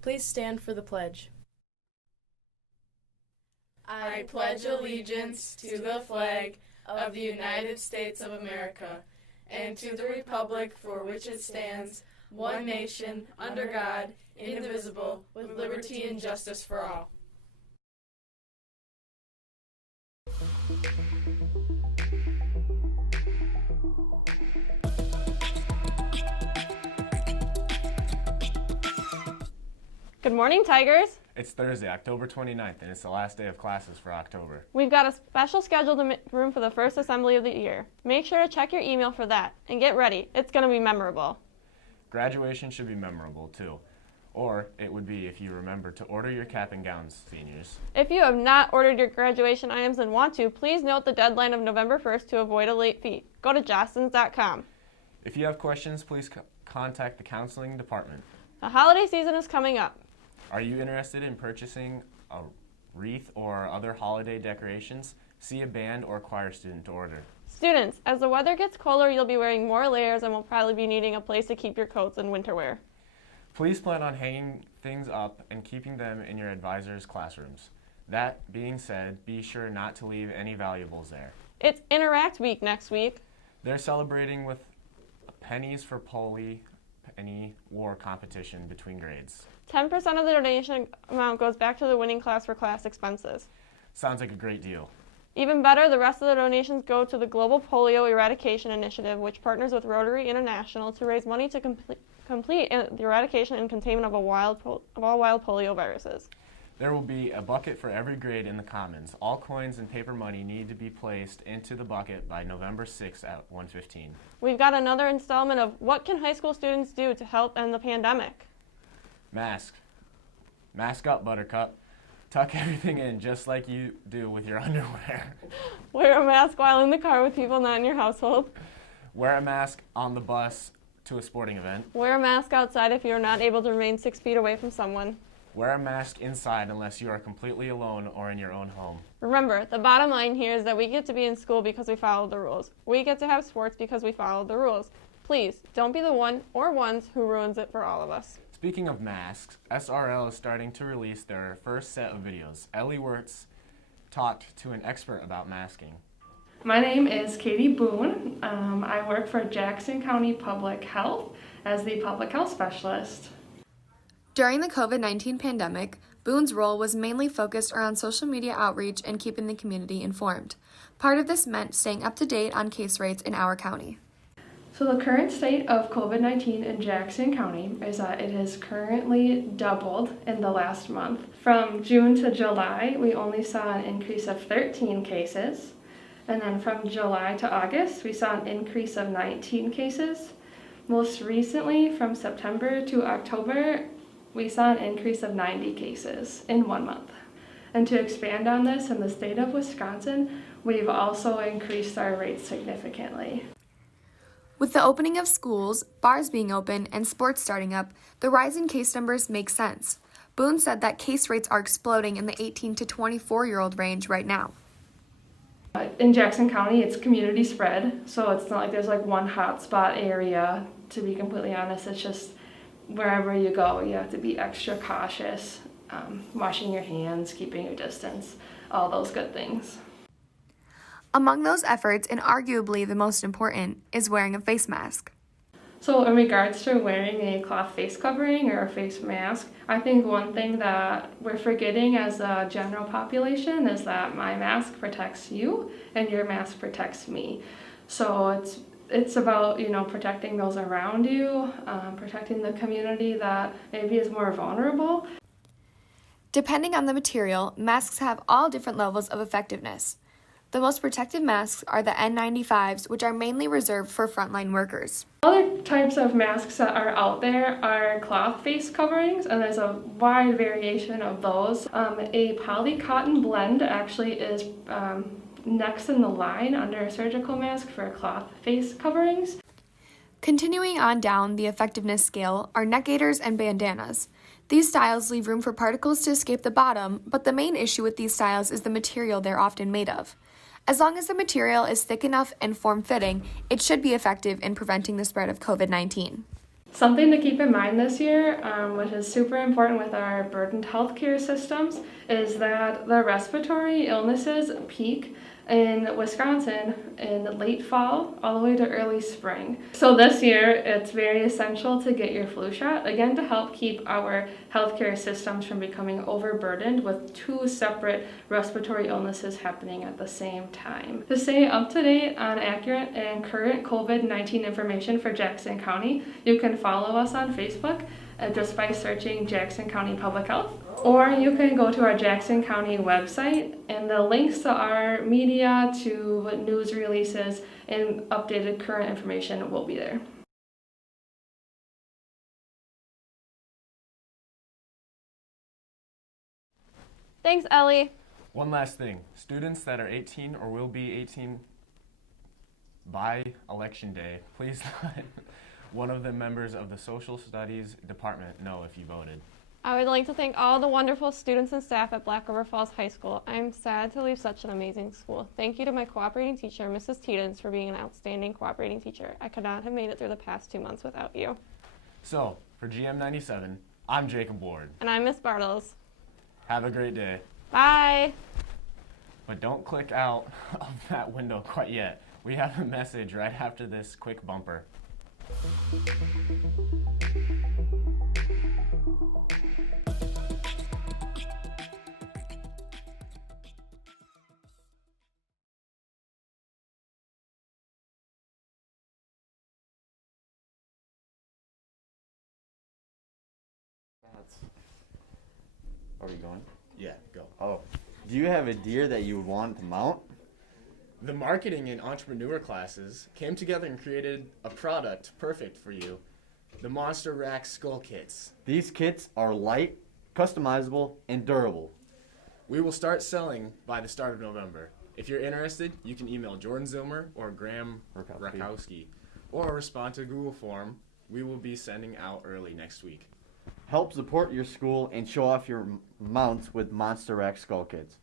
Please stand for the pledge. I pledge allegiance to the flag of the United States of America and to the republic for which it stands, one nation, under God, indivisible, with liberty and justice for all. Good morning, Tigers. It's Thursday, October 29th, and it's the last day of classes for October. We've got a special scheduled room for the first assembly of the year. Make sure to check your email for that, and get ready. It's going to be memorable. Graduation should be memorable, too. Or it would be if you remember to order your cap and gowns, seniors. If you have not ordered your graduation items and want to, please note the deadline of November 1st to avoid a late fee. Go to jostens.com. If you have questions, please contact the counseling department. The holiday season is coming up. Are you interested in purchasing a wreath or other holiday decorations? See a band or choir student to order. Students, as the weather gets colder, you'll be wearing more layers and will probably be needing a place to keep your coats and winter wear. Please plan on hanging things up and keeping them in your advisor's classrooms. That being said, be sure not to leave any valuables there. It's Interact Week next week. They're celebrating with pennies for penny war competition between grades. 10% of the donation amount goes back to the winning class for class expenses. Sounds like a great deal. Even better, the rest of the donations go to the Global Polio Eradication Initiative, which partners with Rotary International to raise money to complete the eradication and containment of all wild polio viruses. There will be a bucket for every grade in the Commons. All coins and paper money need to be placed into the bucket by November 6th at 1:15. We've got another installment of What Can High School Students Do to Help End the Pandemic? Mask. Mask up, Buttercup. Tuck everything in just like you do with your underwear. Wear a mask while in the car with people not in your household. Wear a mask on the bus to a sporting event. Wear a mask outside if you're not able to remain 6 feet away from someone. Wear a mask inside unless you are completely alone or in your own home. Remember, the bottom line here is that we get to be in school because we followed the rules. We get to have sports because we followed the rules. Please, don't be the one or ones who ruins it for all of us. Speaking of masks, SRL is starting to release their first set of videos. Ellie Wirtz talked to an expert about masking. My name is Katie Boone. I work for Jackson County Public Health as the public health specialist. During the COVID-19 pandemic, Boone's role was mainly focused around social media outreach and keeping the community informed. Part of this meant staying up to date on case rates in our county. So the current state of COVID-19 in Jackson County is that it has currently doubled in the last month. From June to July, we only saw an increase of 13 cases. And then from July to August, we saw an increase of 19 cases. Most recently, from September to October, we saw an increase of 90 cases in 1 month. And to expand on this, in the state of Wisconsin, we've also increased our rates significantly. With the opening of schools, bars being open, and sports starting up, the rise in case numbers makes sense. Boone said that case rates are exploding in the 18 to 24-year-old range right now. In Jackson County, it's community spread, so it's not like there's like one hotspot area. To be completely honest, it's just wherever you go, you have to be extra cautious, washing your hands, keeping your distance, all those good things. Among those efforts, and arguably the most important, is wearing a face mask. So in regards to wearing a cloth face covering or a face mask, I think one thing that we're forgetting as a general population is that my mask protects you and your mask protects me. So it's about, protecting those around you, protecting the community that maybe is more vulnerable. Depending on the material, masks have all different levels of effectiveness. The most protective masks are the N95s, which are mainly reserved for frontline workers. Other types of masks that are out there are cloth face coverings, and there's a wide variation of those. A poly cotton blend actually is next in the line under a surgical mask for cloth face coverings. Continuing on down the effectiveness scale are neck gaiters and bandanas. These styles leave room for particles to escape the bottom, but the main issue with these styles is the material they're often made of. As long as the material is thick enough and form-fitting, it should be effective in preventing the spread of COVID-19. Something to keep in mind this year, which is super important with our burdened healthcare systems, is that the respiratory illnesses peak in Wisconsin in late fall all the way to early spring. So this year, it's very essential to get your flu shot, again, to help keep our healthcare systems from becoming overburdened with two separate respiratory illnesses happening at the same time. To stay up to date on accurate and current COVID-19 information for Jackson County, you can follow us on Facebook just by searching Jackson County Public Health. Or you can go to our Jackson County website, and the links to our media, to news releases, and updated current information will be there. Thanks, Ellie. One last thing. Students that are 18 or will be 18 by Election Day, please let one of the members of the Social Studies Department know if you voted. I would like to thank all the wonderful students and staff at Black River Falls High School. I'm sad to leave such an amazing school. Thank you to my cooperating teacher, Mrs. Teetens, for being an outstanding cooperating teacher. I could not have made it through the past 2 months without you. So, for GM97, I'm Jacob Ward. And I'm Miss Bartles. Have a great day. Bye. But don't click out of that window quite yet. We have a message right after this quick bumper. Are we going? Yeah, go. Oh. Do you have a deer that you would want to mount? The marketing and entrepreneur classes came together and created a product perfect for you. The Monster Rack Skull Kits. These kits are light, customizable, and durable. We will start selling by the start of November. If you're interested, you can email Jordan Zilmer or Graham Rakowski or respond to a Google form. We will be sending out early next week. Help support your school and show off your mounts with Monster Rack Skull Kits.